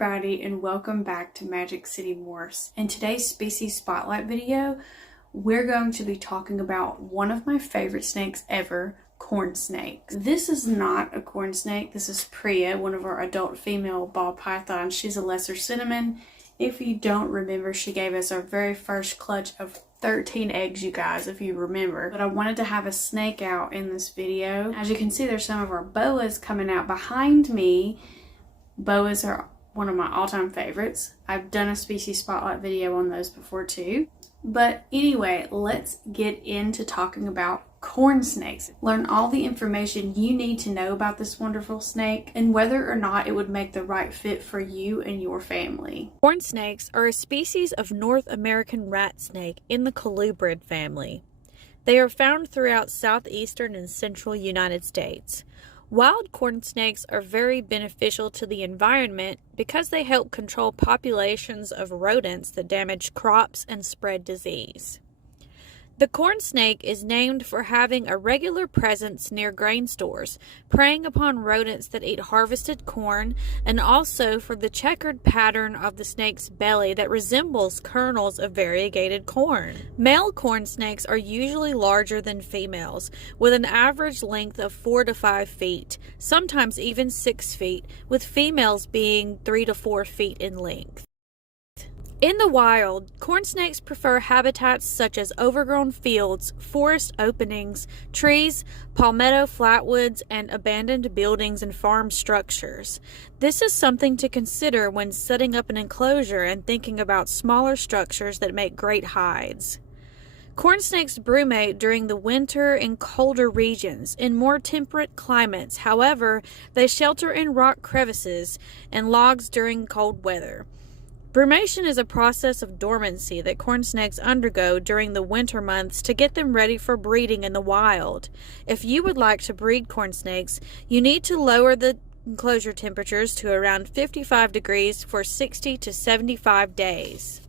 everybody, and welcome back to Magic City Morphs. In today's species spotlight video, we're going to be talking about one of my favorite snakes ever, corn snakes. This is not a corn snake. This is Priya, one of our adult female ball pythons. She's a lesser cinnamon. If you don't remember, she gave us our very first clutch of 13 eggs, you guys, if you remember. But I wanted to have a snake out in this video. As you can see, there's some of our boas coming out behind me. Boas are one of my all-time favorites. I've done a species spotlight video on those before too. But anyway, let's get into talking about corn snakes. Learn all the information you need to know about this wonderful snake and whether or not it would make the right fit for you and your family. Corn snakes are a species of North American rat snake in the colubrid family. They are found throughout southeastern and central United States. Wild corn snakes are very beneficial to the environment because they help control populations of rodents that damage crops and spread disease. The corn snake is named for having a regular presence near grain stores, preying upon rodents that eat harvested corn, and also for the checkered pattern of the snake's belly that resembles kernels of variegated corn. Male corn snakes are usually larger than females, with an average length of 4 to 5 feet, sometimes even 6 feet, with females being 3 to 4 feet in length. In the wild, corn snakes prefer habitats such as overgrown fields, forest openings, trees, palmetto flatwoods, and abandoned buildings and farm structures. This is something to consider when setting up an enclosure and thinking about smaller structures that make great hides. Corn snakes brumate during the winter in colder regions. In more temperate climates, however, they shelter in rock crevices and logs during cold weather. Brumation is a process of dormancy that corn snakes undergo during the winter months to get them ready for breeding in the wild. If you would like to breed corn snakes, you need to lower the enclosure temperatures to around 55 degrees for 60 to 75 days.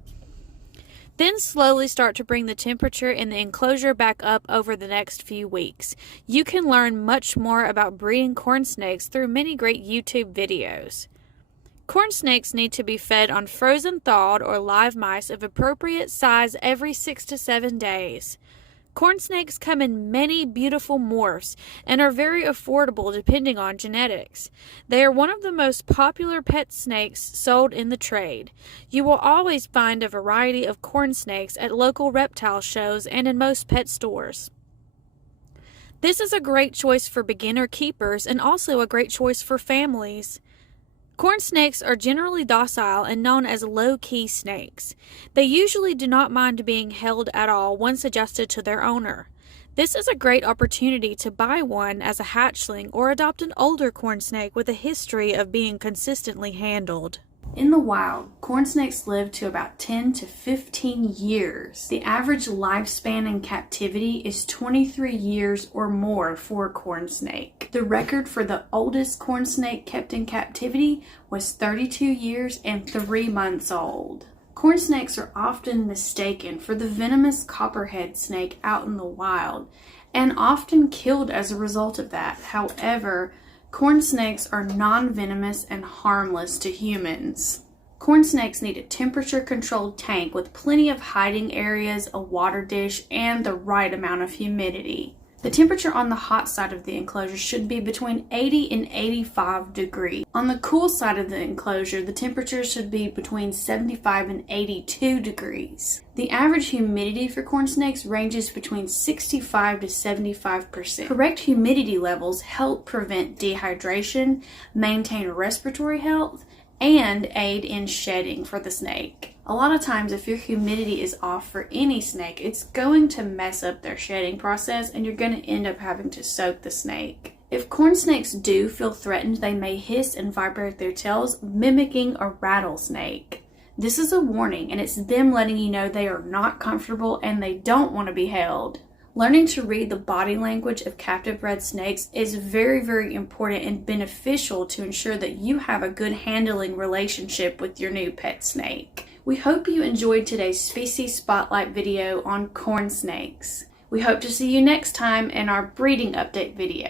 Then slowly start to bring the temperature in the enclosure back up over the next few weeks. You can learn much more about breeding corn snakes through many great YouTube videos. Corn snakes need to be fed on frozen thawed or live mice of appropriate size every 6 to 7 days. Corn snakes come in many beautiful morphs and are very affordable depending on genetics. They are one of the most popular pet snakes sold in the trade. You will always find a variety of corn snakes at local reptile shows and in most pet stores. This is a great choice for beginner keepers and also a great choice for families. Corn snakes are generally docile and known as low-key snakes. They usually do not mind being held at all once adjusted to their owner. This is a great opportunity to buy one as a hatchling or adopt an older corn snake with a history of being consistently handled. In the wild, corn snakes live to about 10 to 15 years. The average lifespan in captivity is 23 years or more for a corn snake. The record for the oldest corn snake kept in captivity was 32 years and 3 months old. Corn snakes are often mistaken for the venomous copperhead snake out in the wild and often killed as a result of that. However, corn snakes are non-venomous and harmless to humans. Corn snakes need a temperature-controlled tank with plenty of hiding areas, a water dish, and the right amount of humidity. The temperature on the hot side of the enclosure should be between 80 and 85 degrees. On the cool side of the enclosure, the temperature should be between 75 and 82 degrees. The average humidity for corn snakes ranges between 65 to 75%. Correct humidity levels help prevent dehydration, maintain respiratory health, and aid in shedding for the snake. A lot of times if your humidity is off for any snake, it's going to mess up their shedding process and you're going to end up having to soak the snake. If corn snakes do feel threatened, they may hiss and vibrate their tails, mimicking a rattlesnake. This is a warning, and it's them letting you know they are not comfortable and they don't want to be held. Learning to read the body language of captive bred snakes is very, very important and beneficial to ensure that you have a good handling relationship with your new pet snake. We hope you enjoyed today's species spotlight video on corn snakes. We hope to see you next time in our breeding update video.